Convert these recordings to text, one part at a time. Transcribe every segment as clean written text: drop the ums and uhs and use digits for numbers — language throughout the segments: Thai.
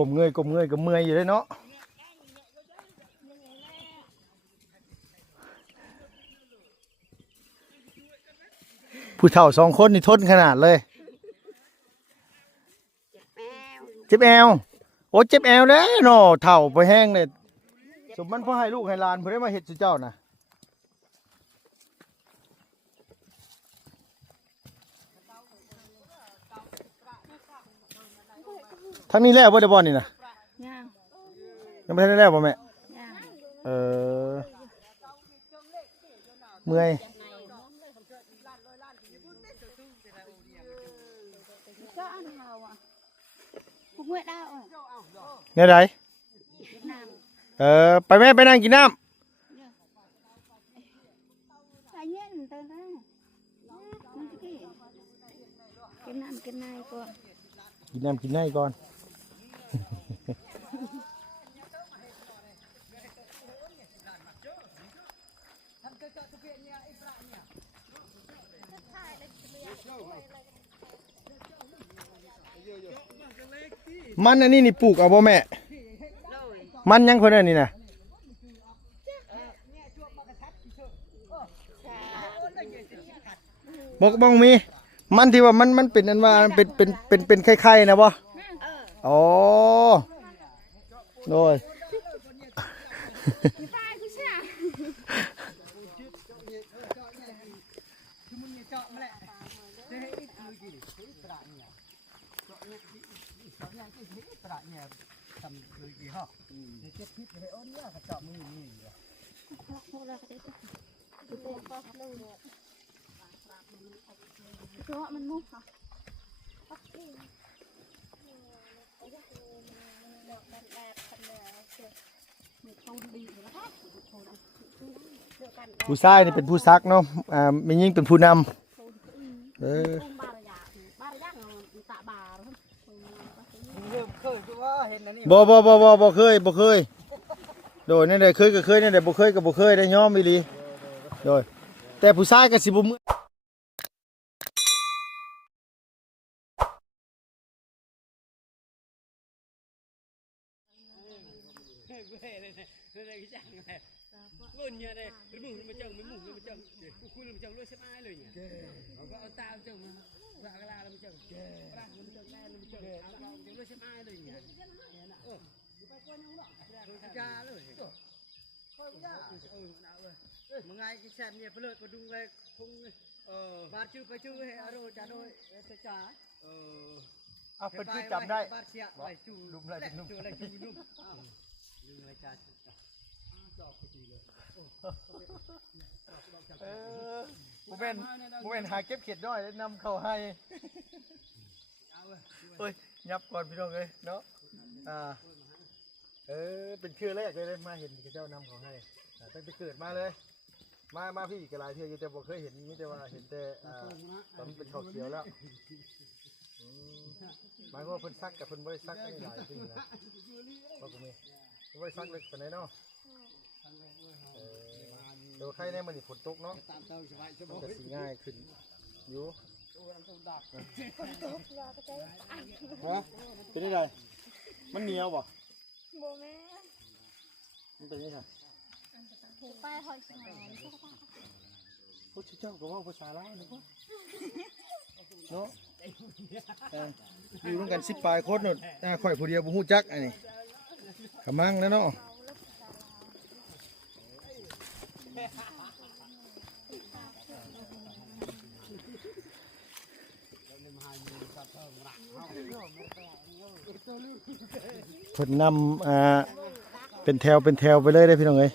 กลมเงยก็เมื่อยอยู่เลยเนาะผู้เฒ่า2 คนนี่ทนขนาดเลยเจ็บแอวโอ้เจ็บแอวแล้วเนาะเฒ่าไปแห้งเลยสมมันพ่อให้ลูกให้หลานเพื่อได้มาเฮ็ดสุเจ้านะทั้งนี้แล้วบ่ได้บ่นี่นะยังไม่ได้แล้วบ่แม่เมื่อยเนี่ยไรไปแม่ไปนั่งกินน้ำกินน้ำกินในก่อนมันอันนี้นี่ปลูกเอาบ่แม่มันยังคนอันนี้นะบอกบ้องมีมันที่ว่ามันเป็นอันว่าเป็นไข่ๆนะบ่อ๋อโดยมันมุกค่ะผู้ชายนี่เป็นผู้ซักเนาะไม่ยิ่งเป็นผู้นำบ่เคยโดยนี่ได้เคยก็เคยนี่ได้บ่เคยก็บ่เคยได้ย้อมอีหลีโดยแต่ผู้ชายก็สิบ่มือมึงไงแซมเนี่ยเพลิดมาดูเลยคงบาดชื่อไปชื่อให้อารมณ์จ่าโดยจ่าเพิ่นคือจำได้บาดเสียไปจูลุ่มอะไรจูอะไรจูลุ่มลืมอะไรจ่าบ่แม่นหาเก็บเข็ดน้อยนำเข้าให้เฮ้ยยับก่อนพี่น้องเอ้ยเนาะเป็นเชื่อแรกเลยมาเห็นเจ้านำเขาให้ตั้งแต่เกิดมาเลยมาพี่กระไรเที่ยวอยู่แต่บอกเคยเห็นนี่แต่ว่าเห็นแต่ตอนนี้เป็นเขาเขียวแล้วหมายว่าเพิ่นซักกับเพิ่นบริซักไม่หลายขึ้นนะบอกผมนี่บริซักเล็กกว่าไหนเนาะเดี๋ยวใครเนี่ยมันฝนตกเนาะมันจะสีง่ายขึ้นอยู่ฮะเป็นยังไงมันเหนียวป่ะโบแม่มันเป็นยังไงไปหอยสายพุทธเจ้าก็ว่าภาษาลาวนึกว่าเนาะอยู่ร่วมกัน10 ปลายคนหนุนข่อยผู้เดียวบ่ฮู้จักอันนี้ขมังแล้วเนาะเพิ่นนำเป็นแถวไปเลยได้พี่น้องเอ้ย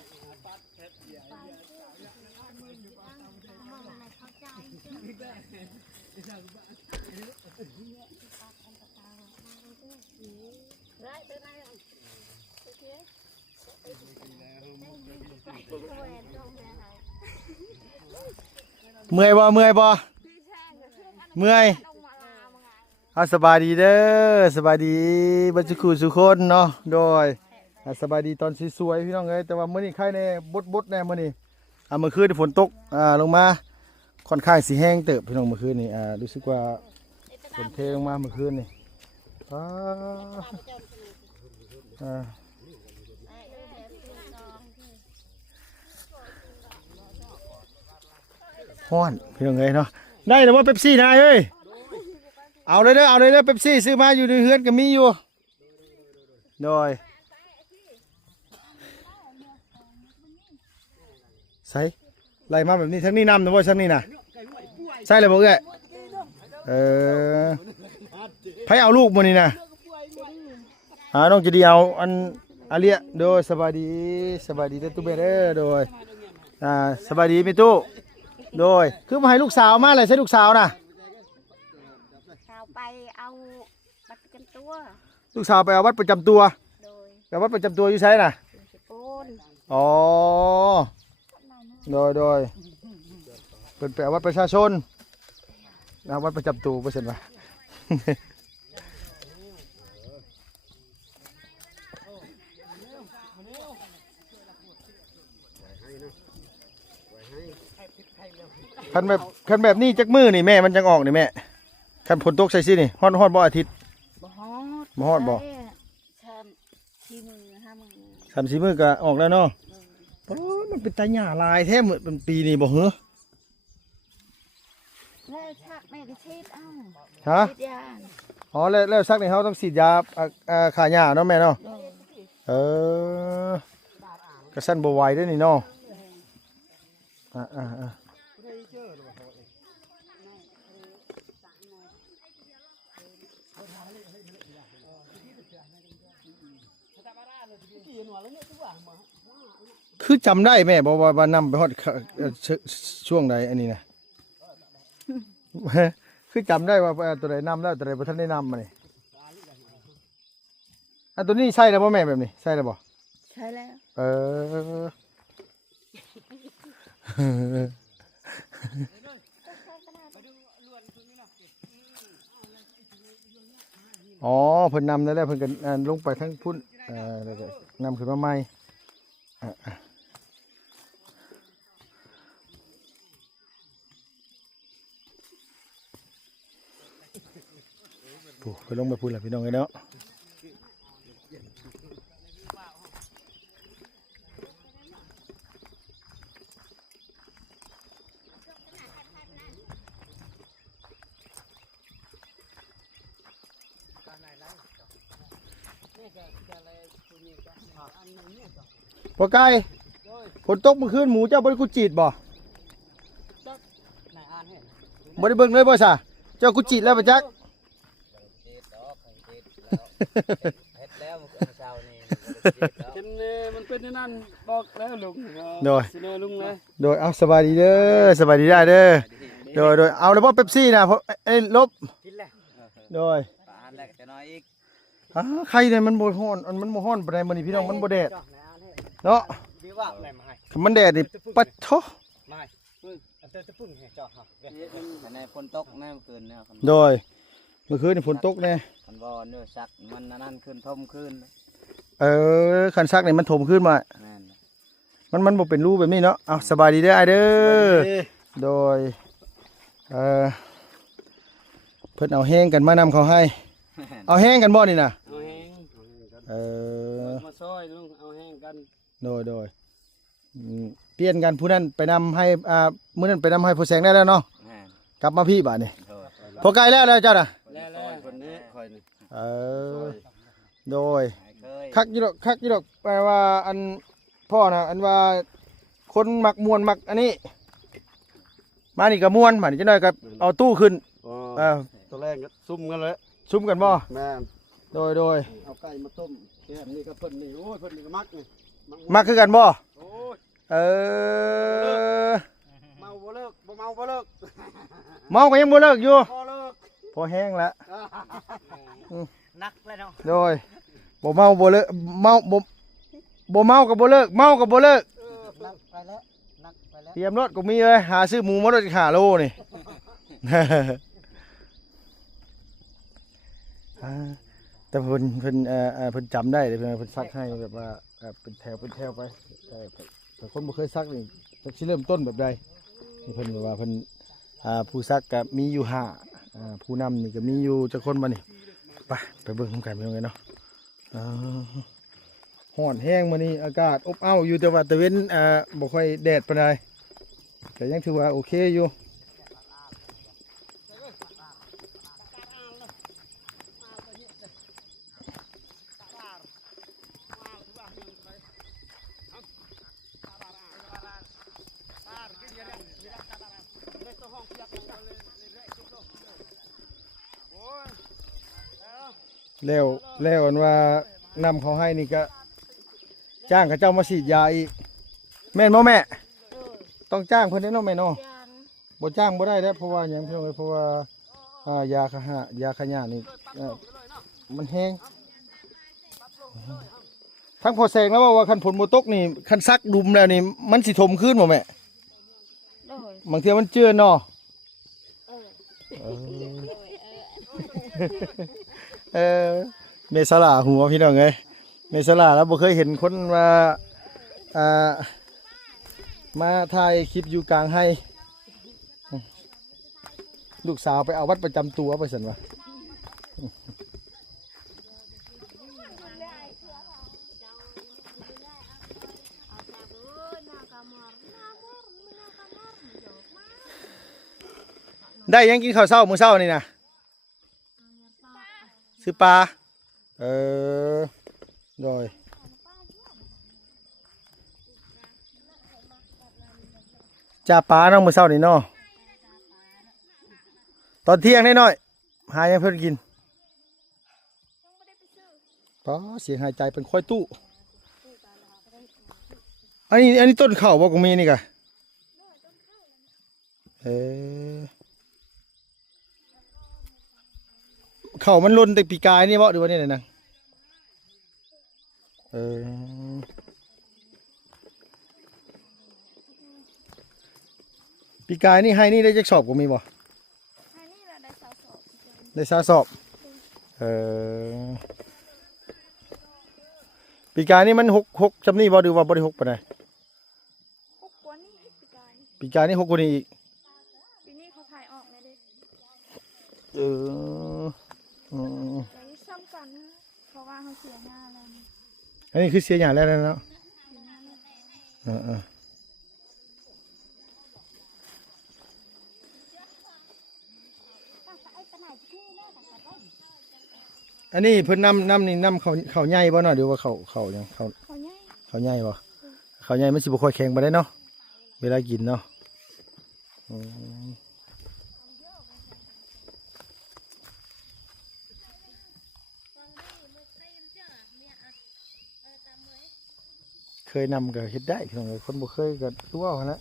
เมื่อยบ่เมื่อยสบายดีเด้อสบายดีบัจจุคูสุคนเนาะโดยสบายดีตอนสวยๆพี่น้องเอ้ยแต่ว่ามื้อนี้ใครแน่บดแน่มื้อนี้เมื่อคืนฝนตกลงมาค่อนข้างสีแห้งเติบพี่น้องเมื่อคืนนี้รู้สึกว่าฝนเทลงมาเมื่อคืนนี่ ฮ้อนพี่น้องเอ้ยเนาะได้แล้วว่าเป๊ปซี่นายเอ้ยเอาเลยเด้อเป๊ปซี่ซื้อมาอยู่ในเฮือนก็มีอยู่โดยใส่ไล่มาแบบนี้ทั้งนี้นำนะว่าทั้งนี้นะใช่เลยบอกเลยไผเอาลูกมานี่นะน้องจะดีเอาอันอาเลียโดยสบายดีเด้อตู้เบเด้อโดยสบายดีมิตู้โดยคือมาให้ลูกสาวมาเลยใช่ลูกสาวนะไปเอาบัตรประจำตัว ลูกสาวไปเอาบัตรประจำตัวโดยแต่บัตรประจำตัวอยู่ใช่น่ะอ๋อโดยเป็นไปเอาบัตรประชาชนเอาบัตรประจำตัวเปอร์เซ็นต์วะคันแบบนี้จักมือนี่แม่มันจังออกนี่แม่คันฝนตกใส่ซินี่ฮอดบ่อาทิตย์บ่ฮอดบ่3-4 มื้อก็ออกแล้วเนาะโอ้มันเป็นตาหญ้าลายแท้เหมือนเป็นปีนี้บ่เหรอแล้วชักแม่ก็ฉีดฮะอ๋อแล้วซักนี่เฮาต้องฉีดยาฆ่าหญ้าเนาะแม่เนาะกระสั่นบ่ไหวเด้อนี่เนาะคือจำได้แม่บอกว่านำไปฮอดช่วงใดอันนี้นะ คือจำได้ว่าตัวใดนำแล้วตัวใดบ่ทันได้นำมานี่ตัวนี้ใช่แล้วบ่แม่แบบนี้ใช่แล้วบ่ใช่แล้วอ๋อเพิ่นนำแล้วเพิ่นก็ลงไปทั้งพุ่นแล้วก็นำขึ้นมาใหม่ไปลงไปพูดแล้วพี่น้องเนาะพอไก่ฝนตกเมื่อคืนหมูเจ้าบริกุจีดบ่บริเบิ่งเลยบ่ซะเจ้ากุจีดแล้วปะจักมันเป็นนั่นบอกแล้วลุงโดยลุงเลยโดยเอาสบายดีเด้อสบายดีได้เด้อโดยเอาแล้วบ่เป๊ปซี่นะลบโดยใครเนี่ยมันบ่ฮ้อนมันบ่ฮ้อนปานใดมื้อนี้พี่น้องมันบ่แดดเนาะมันแดดนี่ปัดโถในฝนตกแน่คืนเนี่ยโดยเมื่อคืนนี่ฝนตกแน่มันบ่เนื้อซักมันนั่นขึ้นทมขึ้นคันซักนี่มันถมขึ้นมามันบ่เป็นรูแบบนี้เนาะเอาสบายดีเด้อไอเด้อโดยเพิ่นเอาแห้งกันมานำเขาให้เอาแห้งกันบ่นี่นะเอาแห้งมาซอยลุงเอาแห้งกันโดยเปลี่ยนกันผู้นั้นไปนำให้มื้อนั้นไปนำให้ผู้แสงได้แล้วเนาะกลับมาพี่บาดนี่พอไกลแล้วเจ้าน่ะแล้วคนนี้คอยโดยคักยี่ดอกแปลว่าอันพ่อนะอันว่าคนมักมวนมักอันนี้มานี่ก็มวนมานี่จะหน่อยก็เอาตู้ขึ้นตัวแรกซุ่มกันเลยซุ่มกันบ่แม่โดยเอาไก่มาต้มแกมนี่ก็เพิ่นนี่โอ้ยเพิ่นนี่ก็มักนี่มักคือกันบ่โอ้ยเมาบ่เลิกบ่เมาบ่เลิกเมาก็ยังบ่เลิกอยู่พอเลิกพอแห้งแล้วนักเลยเนาะโดยบ่เมาบ่เลิกเมาบ่เมากับบ่เลิกเมากับบ่เลิกนักไปแล้วเตรียมรถก็มีเลยหาซื้อหมูมารถอีก5 โลนี่แต่เพิ่นจำได้เพิ่นซักให้แบบว่าเป็นแถวไปแต่คนบ่เคยซักนี่จะสิเริ่มต้นแบบใดนี่เพิ่นแบบว่าเพิ่นผู้ซักก็มีอยู่5ผู้นำนี่ก็มีอยู่จักคนบ่นี่ไปเบิ่งกันเนาะ ร้อนแห้งมื้อนี้อากาศอบอ้าวอยู่แต่ว่าตะเว้นบ่ค่อยแดดปานใดแต่ยังถือว่าโอเคอยู่แล้วอันว่านำเขาให้นี่ก็จ้างเขาเจ้ามาฉีดยาอีกแม่นบ่แม่ต้องจ้างเพิ่นเด้เนาะแม่เนาะบ่จ้างบ่ได้แล้วเพราะว่าหยังพี่น้องเอ้ยเพราะว่ายาฆ่าหญ้านี่มันแห้งทั้งพอแซงแล้วว่าคันฝนบ่ตกนี่คันซักดุมแล้วนี่มันสิถมขึ้นบ่แม่บางเทื่อมันเจือนเนาะเมสลาหัวพี่น้องเอ้ยเมสลาแล้วบ่เคยเห็นคนมาถ่ายคลิปอยู่กลางให้ลูกสาวไปเอาวัดประจำตัวไปสั่นวะได้ยังกินข้าวเช้ามื้อเช้านี่นะซื้อปลาโดยจ่าปลาน้องมื้อเช้านี่เนาะตอนเที่ยงน้อยๆหายังเพิ่นกินป๋อเสียงหายใจเป็นค่อยตู้อันนี้ต้นข้าวบ่ก็มีนี่กะข้าวมันล้นแต่ปีกายนี่บ่ดูว่านี่นะปีกายนี่ให้นี่ได้จักสอบก็มีบ่ให้นี่เราได้20 สอบได้20 สอบปีกายนี่มัน6จำนี่บ่ดูว่าบ่ได้6ปานใด6กว่านี้ปีกายนี่6กว่านี้อีกปีนี้เขาถ่ายออกเลยเด้ซ้ำกันเพราะว่าเขาเสียหน้าแล้วอันนี้คือเสียหน้าแล้วเนาะอันนี้เพิ่นน้ำนี่น้ำเขาใหญ่บ่เนาะเดี๋ยวว่าเขายังเขาใหญ่บ่เขาใหญ่มันสิบ่ค่อยแข็งบ่ได้เนาะเวลากินเนาะเคยนำก็เฮ็ดได้พี่น้องคนบ่เคยก็รู้ว่าหั่นแหละ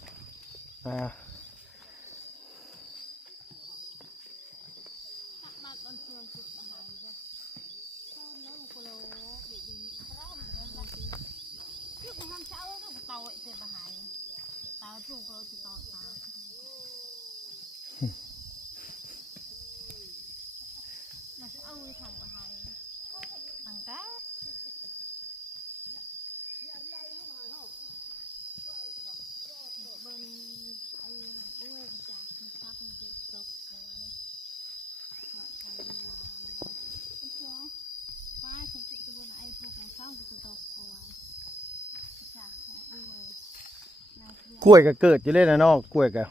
กล้วยก็เกิดอยู่เลยนะเนาะกล้วยก็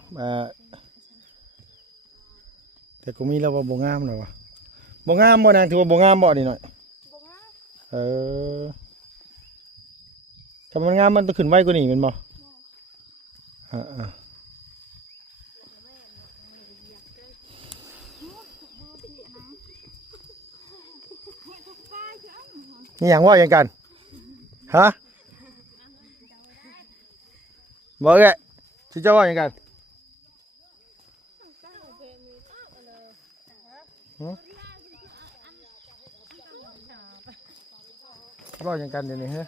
แต่ก็มีแล้วว่าบ่งามหน่อยวะบ่งามบ่นางถือว่าบ่งามบ่นี่หน่อยถ้ามันงามมันต้องขึ้นไวกว่านี้แม่นบ่นี่อย่างว่าอย่างกันฮะบอกเลยที่เจ้าว่าอย่างกันว่าอย่างกันเดี๋ยวนี้ฮะ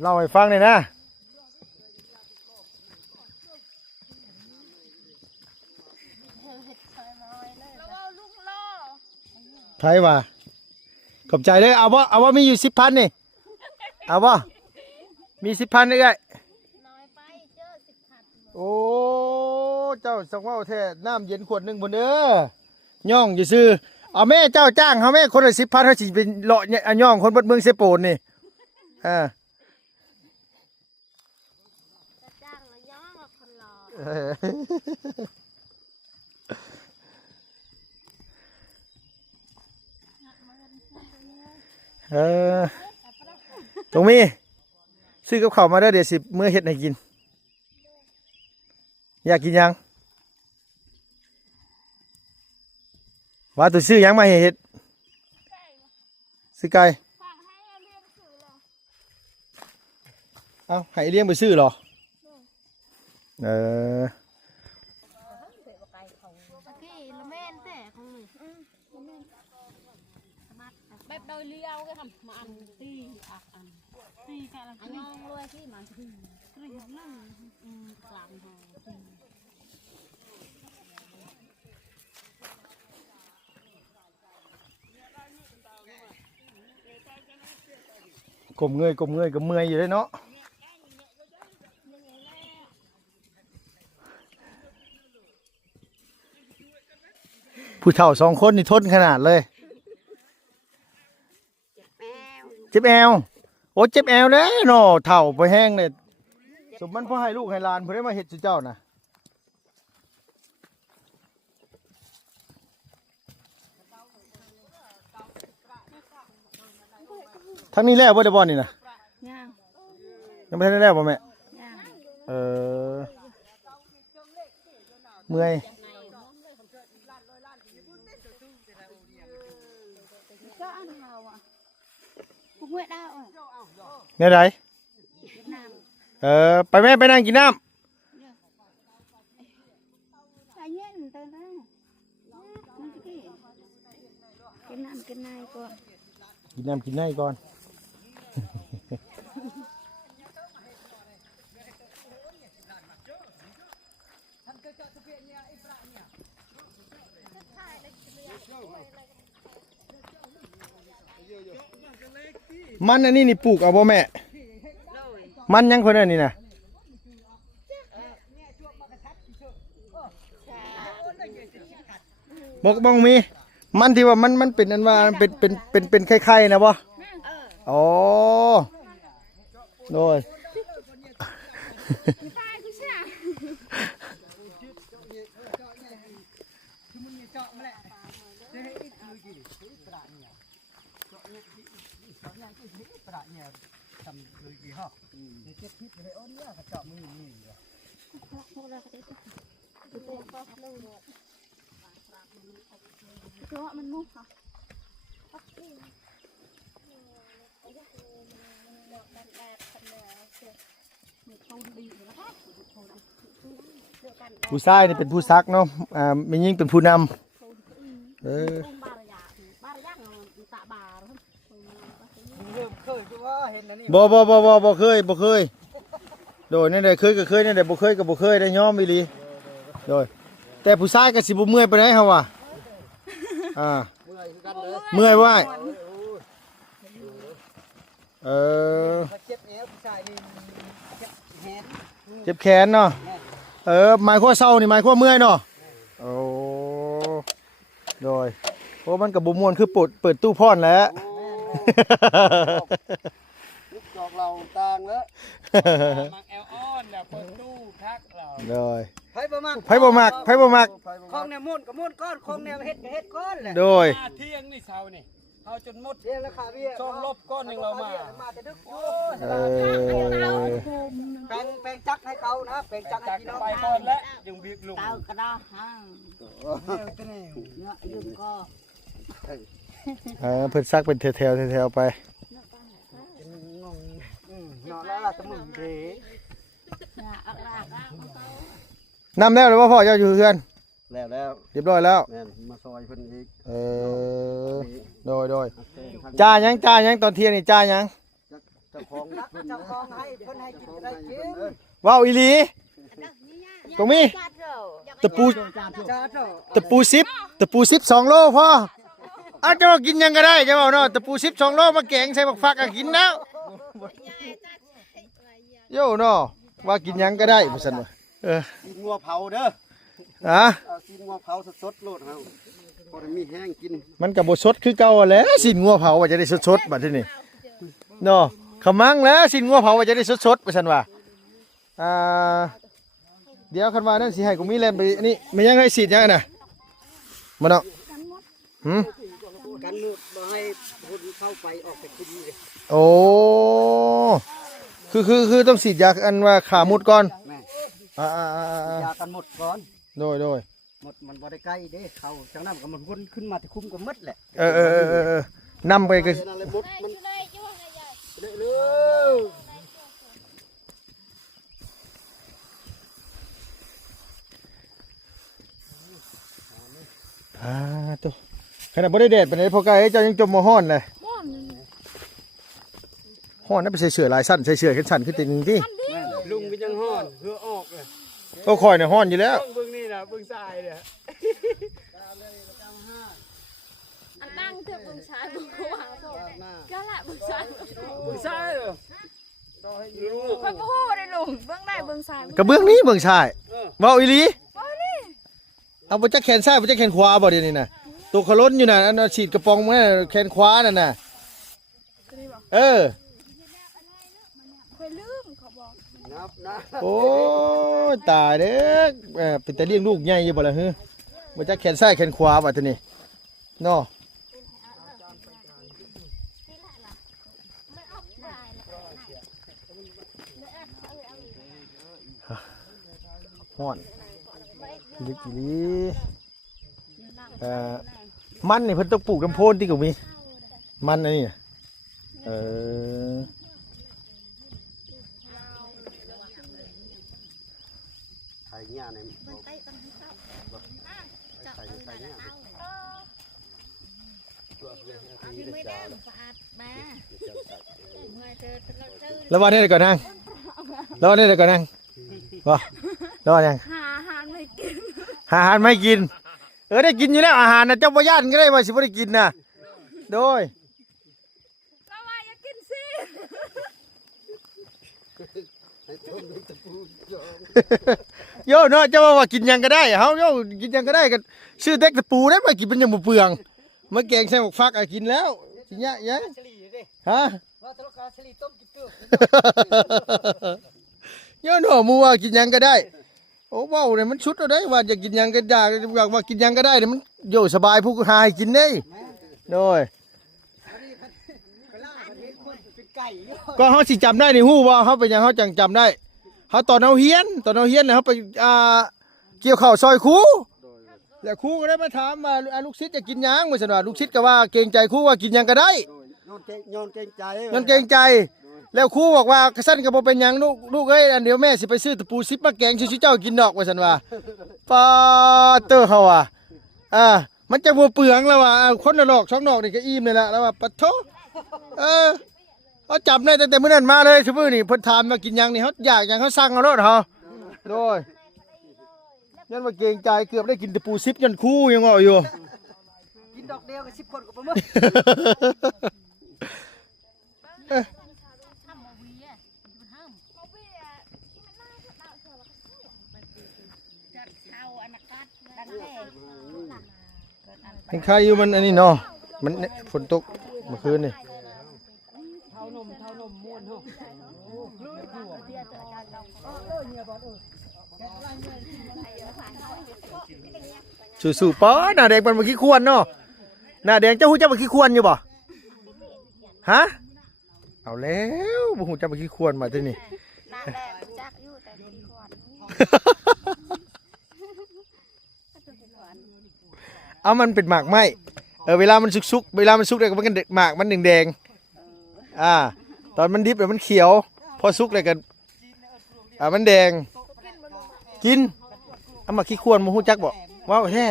เล่าให้ฟังหน่อยนะใครวะขอบใจเลยเอาว่ามีอยู่10,000นี่เอาว่ามี10,000ได้ไงโอ้เจ้าสังว่าแท้น้ำเย็นขวดหนึ่งบนเด้อย่องอย่าซื้อเอาแม่เจ้าจ้างเขาแม่คนละ10,000เขาสิเป็นเลาะเนี่ยย่องคนบนเมืองเซโปนนี่ จะจ้างแล้วย่อคนรอ ตรงนี้ซื้อกับข้าวมาได้เดี๋ยวสิเมื่อเฮ็ดให้กินอยากกินยังว่าตัวซื้อยังมาให้เฮ็ดซื้อไก่เอ้าให้เลี้ยงไปซื้อเหรอกี้ละเมนแต่ของหนูแบบโดยเลี้ยวก็ทำมาอันตีอันตีกันอันยองเลยที่มันตีกระหับนั่งกลางหางตี กลมเงยก็เมื่อยอยู่เลยเนาะผู้เฒ่าสองคนนี่ทนขนาดเลยเจ็บแอวโอ้เจ็บแอวเลยเนาะเฒ่าไปแห้งเลยสมมันพ่อให้ลูกให้หลานเพื่อได้มาเฮ็ดสุเจ้านะทั้งนี้แล้วบ่ได้บ่นี่นะยังไม่ทันได้แล้วบ่แม่เมื่อยเนี่ยไรไปแม่ไปนั่งกินน้ำกินน้ำก่อน กินน้ำกินในก่อนมันอันนี้นี่ปลูกเอาบ่แม่มันยังคนนั้นนี่นะบอกมีมันที่ว่ามันเป็นอันว่าเป็นไข่ๆนะบ่อ๋อโดยมันมุกค่ะผู้ชายนี่เป็นผู้ซักเนาะไม่ยิ่งเป็นผู้นำบ่เคยโดยนั่นแหละเคยก็เคยนั่นแหละบ่เคยก็บ่เคยได้ย้อมอีหลีโดยแต่ผู้ชายก็สิบ่เมื่อยปานใดเฮาว่ะเมื่อยว่ายเจ็บแขนเนาะหมายความเศร้านี่หมายความเมื่อยเนาะโอ้โดยโอ้มันกับบุมวนคือเปิดตู้พ่อนแล้วลูกจอกเราต่างแล้วมักแอลออนเนี่ยเปิดตู้ทักเราโดยไผบ่มักของเนี่ยมุ่นกับมุ่นก้อนของเนี่ยเฮ็ดกับเฮ็ดก้อนแหละ โดยเที่ยงนี่เช้านี่เอาจนหมดเที่ยงราคาเบี้ย ซ่อมลบก้อนหนึ่งเรามาแต่ดึกโอ้แปลงจักให้เขานะแปลงจักให้พี่น้องไปก่อนแล้วยังบีบลุงเตากระดาษเนาะยุ่งก็เพิ่นซักเป็นแถวไปนอนแล้วล่ะสมุนเดนำแล้วหรือว่าพ่อเจ้าอยู่เพื่อนแล้วเรียบร้อยแล้วมาซอยเพิ่นอีกโดยจ้ายังตอนเที่ยงนี่จ้ายังเจ้าของให้เพิ่นให้กินได้กินว้าวอีหลีตรงนี้ตะปู10 2 โลพ่อเอาเจ้ากินยังก็ได้เจ้าเนาะตะปู12 โลมาแกงใส่บักฟักก็กินแล้วโย่เนาะว่ากินยังก็ได้บ่ซั่นว่ากินงัวเผาเด้อกินงัวเผาสดๆโลดเฮาพอได้มีแห้งกินมันก็บ่สดคือเก่าแหละสิงัวเผาว่าจะได้สดๆบัดนี้เนาะ ขมังแล้วสินงัวเผาว่าจะได้สดๆไปซั่นว่าเดี๋ยวคันว่านั่นสิให้กูมีแล่นไปนี่มันยังให้สีดยังน่ะบ่เนาะหืม กันหมดบ่ให้คนเข้าไปออกไปคุมเลย โอ้คือต้องฉีดยาอันว่าขามุดก่อน แม่ ๆ ยากันหมดก่อน ๆโดย หมดมันบ่ได้ใกล้เด้เขาจังนั้นก็มันวนขึ้นมาที่คุมก็หมดแหละ นำไปก็ นั่นเลยหมดมันเร็ว ตัวขนาดบ่ได้แดดปานใดพอไกลเจ้ายังจมมาฮ้อนเลยฮ้อนนั่นไปใส่เสื้อลายสั้นใส่เสื้อแขนสั้นขึ้นติงติ ลุงก็ยังฮ้อนเพื่อออกเลย ก็คอยเนี่ยฮ้อนอยู่แล้ว เบิ่งนี่นะเบิ่งทรายเนี่ย อันนั่งเถอะบึงชายบึงเขาวางโซ่ก็แหละบึงชาย เบิ่งทรายเหรอ คนบ่ฮู้ได้ลุงเบื้องได้เบื้องซ้าย กระเบื้องนี้เบื้องชายเว้าอีหลีเอาบ่จักแขนซ้ายบ่จักแขนขวาบ่เดี๋ยวนี้น่ะตัวขล้นอยู่น่ะอันฉีดกระป๋องมาแขนขวานั่นน่ะเออ ค่อยลืมเขาบอก นับนะ โอ้ยตายเด้อเป็นแต่เลี้ยงลูกใหญ่อยู่บ่ล่ะฮึบ่จักแขนซ้ายแขนขวาบ่ตัวนี้เนาะฮ้อนลึกอีหลีมันนี่เพิ่นต้องปลูกน้ำโพนที่ก็มีมันอันนี้น่ะไถหญ้าเนี่ย มันไต้ต้นให้เจ้าเจ้าเอานั่นเอาที่ไม่ได้ฝาดมาเมื่อเธอแล้ววันนี้เดี๋ยวก่อนนั่งแล้ววันนี้เดี๋ยวก่อนนั่งวะแล้ววันยัง หาอาหารไม่กิน หาอาหารไม่กินได้กินอยู่แล้วอาหารนะเจ้าบ่ย่านก็ได้ว่าสิบ่ได้กินนะโดย แล้วว่าอย่ากินสิ โยเนาะเจ้าว่ากินหยังก็ได้เฮาโยกินหยังก็ได้ก็ชื่อเด็กตะปูได้มากินเป็นหยังบ่เปลืองมาแกงใส่หมกฟักกินแล้วสิยะยัง สลีเด้ ฮะ ว่าตลกาสลีต้มกินเกลือ โยเนาะหมู่ว่ากินหยังก็ได้โอ้เว้าเนี่ยมันชุดเอาได้ว่าอยากกินหยังก็ได้อยากว่ากินหยังก็ได้เนี่ยมันโยสบายผู้หาให้กินได้โดย กระล่าประเทศคนเป็นไก่เยอะ ก็เฮาสิจำได้นี่ฮู้ว่าเฮาเป็นหยังเฮาจังจำได้เฮาตอนเฮาเฮียนน่ะเฮาไปเกี่ยวข้าวซอยครูแล้วครูก็ได้มาถามว่าลูกศิษย์จะกินหยังว่าซั่นว่าลูกศิษย์ก็ว่าเกรงใจครูว่ากินหยังก็ได้ ย้อนเกรงใจ มันเกรงใจ แล้วครูบอกว่ากระสั่นก็บ่เป็นหยังลูกเอ้ยอันเดี๋ยวแม่สิไปซื้อตะปู10มาแกงชื่อเจ้ากินดอกว่าซั่นว่าปาเตอร์เฮามันจะบ่เปลืองแล้วว่าคนละดอก2ดอกนี่ก็อิ่มเลยล่ะแล้วว่าปะโถเขาจับได้ตั้งแต่มื้อนั้นมาเลยซุมื้อนี่เพิ่นถามว่ากินหยังนี่เฮาอยากหยังเฮาสั่งเอาโลดเฮาโดยยันว่าเกรงใจเกือบได้กินตะปู10จนคู่ยังเอาอยู่ กินดอกเดียวกับ10 คนก็บ่หมด เอาอันนั้นกัดดันแท้ เป็นใครอยู่มันอันนี้เนาะมันฝนตกเมื่อคืนนี่ เท่านมม่วนเฮา สู้ๆป้อหน้าแดงมันเมื่อกี้ควรเนาะหน้าแดงเจ้าหู้เจ้าเมื่อกี้ควรอยู่บ่ฮะเอาแล้วบ่หูเจ้าเมื่อกี้ควรมาที่นี่ หน้าแดงจักอยู่แต่กินก่อน เอามันเป็นหมากไหมเวลามันสุกๆเวลามันสุกเลยก็มันก็หมากมันแดงๆตอนมันดิบแล้วมันเขียวพอสุกเลยก็มันแดงกินเอามาขี้ควรมาหูจักบ่ว้าวแท้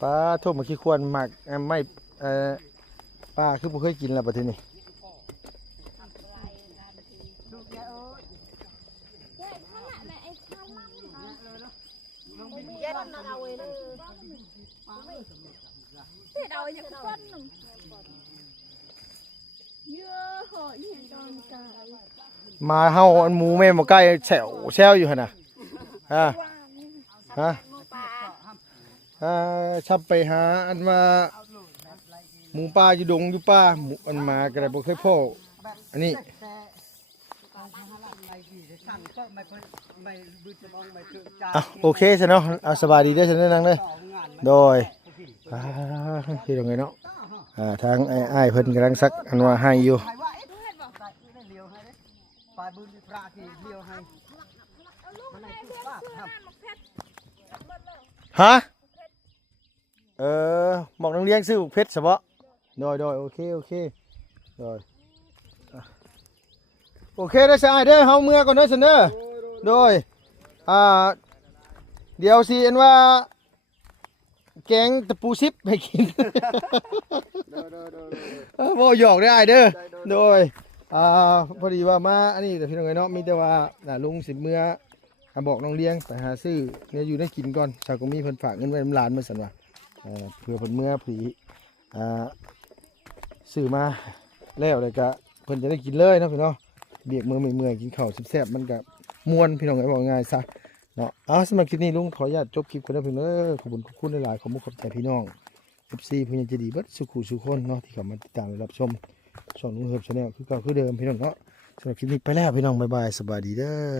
ป้าโทษมาขี้ควรหมากไม่ป้าคือบ่เคยกินแล้วบัดนี้มาเฮาอันหมูแม่มาใกล้แซวอยู่หั่นน่ะชับไปหาอันมา หมูป่าอยู่ดงอยู่ป่าหมูอันมาก็ได้บ่เคยพ่ออันนี้ แต่ไม่กี่สั่งก็ไม่บึ้ดจะมองไม่คือจาน อ่ะโอเคซะเนาะเอาสบายดีเด้อซั่นเด้อนังเด้อ ต่องาน โดยพี่ตรงไงเนาะทางอ้ายเพิ่นกำลังซักอันว่าให้อยู่ ใครว่าเอ๊ะดูเห็นบ่ใส่ไม่ได้เลี้ยวให้เด้ปลายบึ้นที่พระที่เลี้ยวให้มันไหนคือว่าครับ ฮะบอกนักเรียนซื้อบุกเพชรเฉพาะโดยโอเคโดยโอเคได้อสายเด้อเฮาเมื่อก่อนเด้อซั่นเด้อโดยเดี๋ยวสิอันว่าแกงตะปูซิปให้กินบ่หยอกได้ออ้ายเด้อโดยพอดีว่ามาอันนี้แต่พี่น้องเนาะมีแต่ว่าลุงสิเมื่อบอกน้องเลี้ยงไปหาซื้อเนี่ยอยู่ได้กินก่อนชาวก็มีเพิ่นฝากเงินไว้น้ำหลานมาสั่นว่าเพื่อเพิ่นเมื่อผีซื้อมาแล้วเลยก็เพิ่นจะได้กินเลยเนาะพี่เนาะเบียกมือเมื่อยกินข้าวแซ่บๆมันก็ม่วนพี่น้องไอ้บอกง่ายซะเนาะสำหรับคลิปนี้ลุงขออนุญาตจบคลิปกันแล้วพี่น้องขอบคุณหลายๆขอบคุณขอบใจพี่น้อง FC ผู้ยังใจดีเบิดสุขุสุขคนเนาะที่เข้ามาติดตามและรับชมช่องลุงเฮิบชาแนลคือเก่าคือเดิมพี่น้องเนาะสำหรับคลิปนี้ไปแล้วพี่น้องบ๊ายบายสบายดีเด้อ